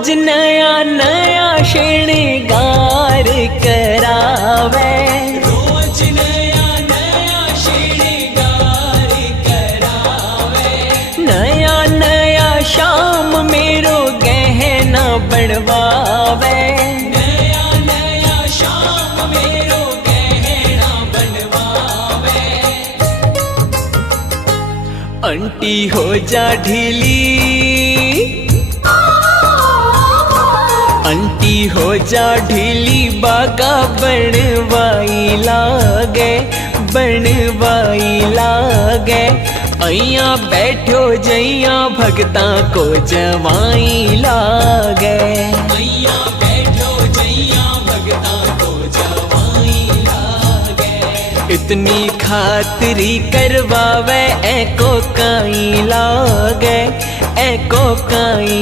रोज नया नया श्रृंगार करावे, रोज नया नया श्रृंगार करावे। नया नया शाम मेरो गहना बनवावे, नया नया शाम मेरो गहना बनवावे। आंटी हो जा ढीली, आंटी हो जा ढीली, बागा बनवाई लागे, बनवाई लागे। अइया बैठो जइया भगता को जवाई लागे, अइया बैठो जइया भगता को जवाई लागे। इतनी खातरी करवावे, एको काई लागे, एको काई